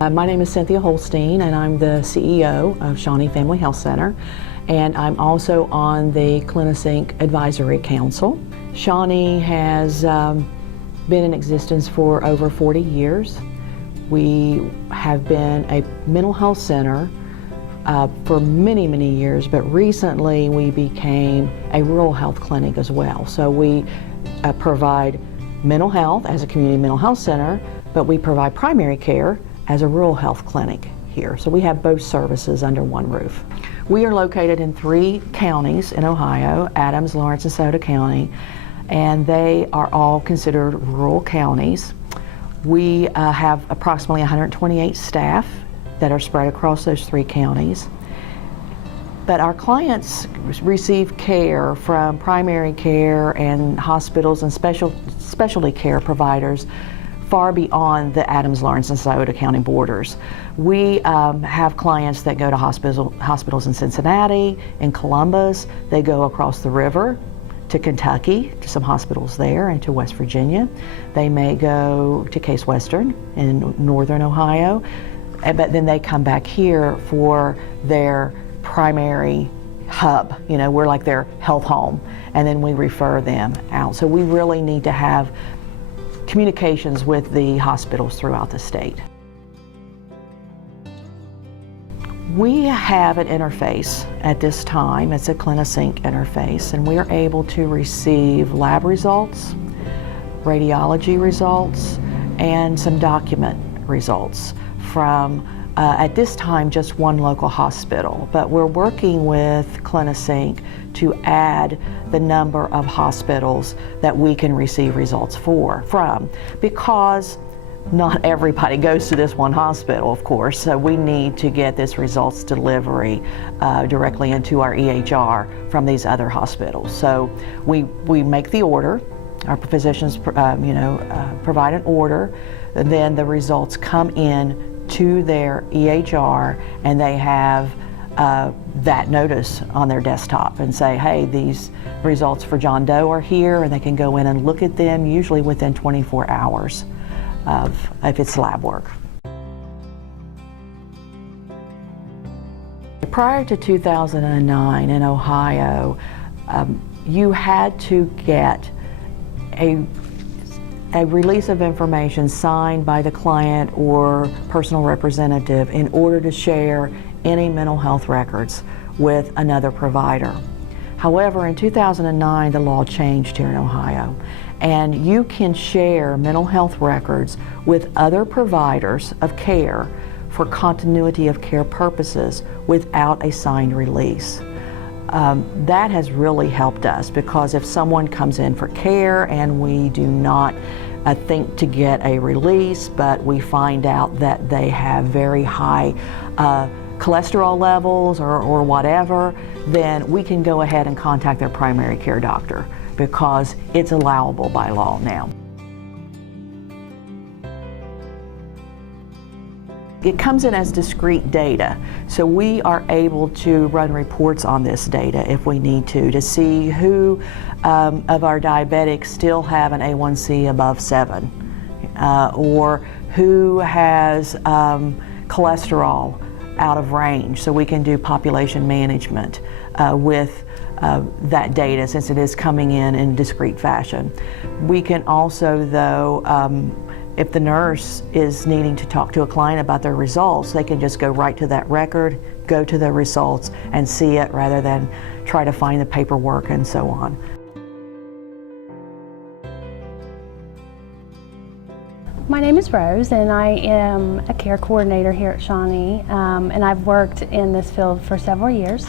My name is Cynthia Holstein, and I'm the CEO of Shawnee Family Health Center, and I'm also on the CliniSync Advisory Council. Shawnee has been in existence for over 40 years. We have been a mental health center for many, many years, but recently we became a rural health clinic as well. So we provide mental health as a community mental health center, but we provide primary care as a rural health clinic here. So we have both services under one roof. We are located in 3 counties in Ohio, Adams, Lawrence, and Sauter County, and they are all considered rural counties. We have approximately 128 staff that are spread across those 3 counties. But our clients receive care from primary care and hospitals and specialty care providers far beyond the Adams, Lawrence, and Sauter County borders. We have clients that go to hospitals in Cincinnati, in Columbus. They go across the river to Kentucky, to some hospitals there, and to West Virginia. They may go to Case Western in northern Ohio, but then they come back here for their primary hub. You know, we're like their health home, and then we refer them out. So we really need to have communications with the hospitals throughout the state. We have an interface at this time. It's a CliniSync interface, and we are able to receive lab results, radiology results, and some document results from at this time just one local hospital, but we're working with CliniSync to add the number of hospitals that we can receive results from, because not everybody goes to this one hospital, of course, so we need to get this results delivery directly into our EHR from these other hospitals. So we make the order, our physicians provide an order, and then the results come in to their EHR, and they have that notice on their desktop and say, hey, these results for John Doe are here, and they can go in and look at them usually within 24 hours if it's lab work. Prior to 2009 in Ohio, you had to get a release of information signed by the client or personal representative in order to share any mental health records with another provider. However, in 2009, the law changed here in Ohio, and you can share mental health records with other providers of care for continuity of care purposes without a signed release. That has really helped us, because if someone comes in for care and we do not think to get a release, but we find out that they have very high cholesterol levels or whatever, then we can go ahead and contact their primary care doctor, because it's allowable by law now. It comes in as discrete data, so we are able to run reports on this data if we need to see who of our diabetics still have an A1C above 7, or who has cholesterol out of range, so we can do population management with that data, since it is coming in discrete fashion. We can also, though, if the nurse is needing to talk to a client about their results, they can just go right to that record, go to the results, and see it, rather than try to find the paperwork and so on. My name is Rose, and I am a care coordinator here at Shawnee, and I've worked in this field for several years.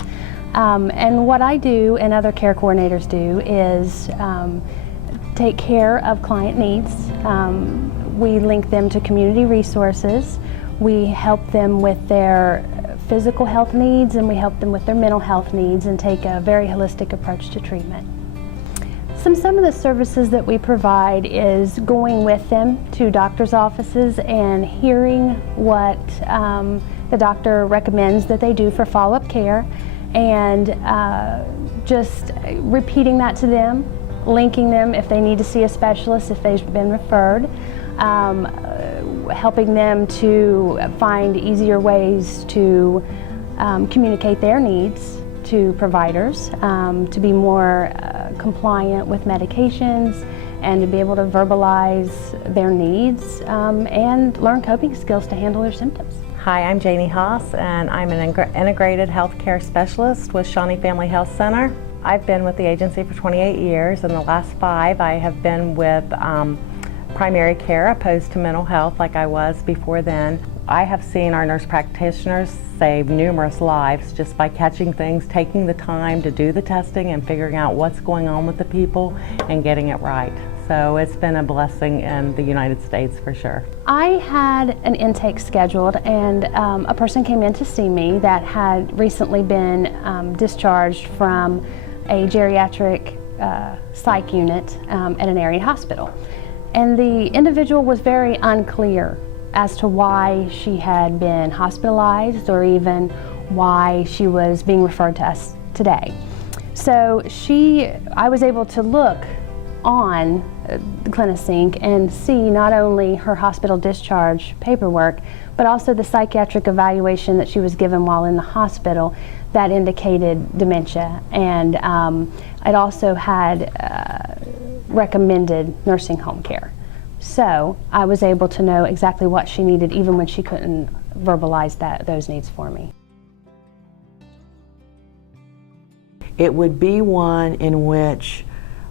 And what I do, and other care coordinators do, is take care of client needs. We link them to community resources. We help them with their physical health needs, and we help them with their mental health needs, and take a very holistic approach to treatment. Some of the services that we provide is going with them to doctor's offices and hearing what the doctor recommends that they do for follow-up care, and just repeating that to them, linking them if they need to see a specialist, if they've been referred. helping them to find easier ways to communicate their needs to providers, to be more compliant with medications, and to be able to verbalize their needs and learn coping skills to handle their symptoms. Hi, I'm Janie Hass, and I'm an integrated healthcare specialist with Shawnee Family Health Center. I've been with the agency for 28 years, and the last 5 I have been with primary care opposed to mental health like I was before then. I have seen our nurse practitioners save numerous lives just by catching things, taking the time to do the testing and figuring out what's going on with the people and getting it right. So it's been a blessing in the United States for sure. I had an intake scheduled, and a person came in to see me that had recently been discharged from a geriatric psych unit at an area hospital. And the individual was very unclear as to why she had been hospitalized or even why she was being referred to us today. So I was able to look on CliniSync and see not only her hospital discharge paperwork, but also the psychiatric evaluation that she was given while in the hospital that indicated dementia. And it also had recommended nursing home care. So I was able to know exactly what she needed even when she couldn't verbalize those needs for me. It would be one in which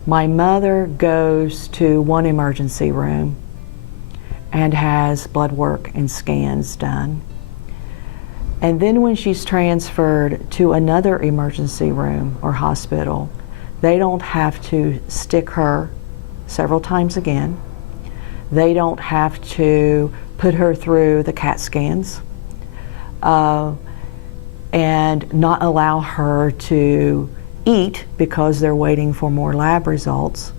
my mother goes to one emergency room and has blood work and scans done. And then when she's transferred to another emergency room or hospital, they don't have to stick her several times again. They don't have to put her through the CAT scans and not allow her to eat because they're waiting for more lab results.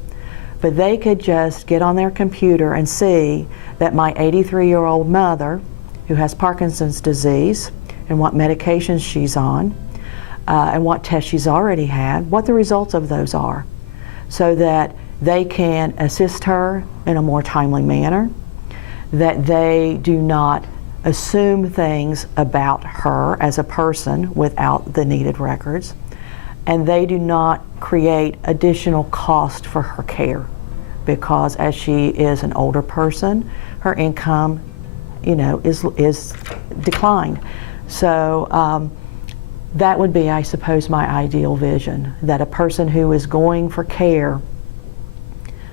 But they could just get on their computer and see that my 83-year-old mother, who has Parkinson's disease, and what medications she's on, and what tests she's already had, what the results of those are, so that they can assist her in a more timely manner, that they do not assume things about her as a person without the needed records, and they do not create additional cost for her care, because as she is an older person, her income, is declined. So that would be, I suppose, my ideal vision, that a person who is going for care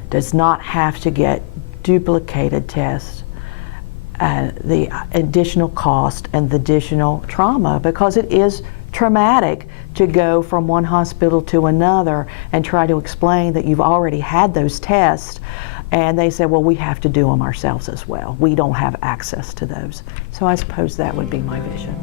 does not have to get duplicated tests, the additional cost and the additional trauma, because it is traumatic to go from one hospital to another and try to explain that you've already had those tests, and they say, well, we have to do them ourselves as well. We don't have access to those. So I suppose that would be my vision.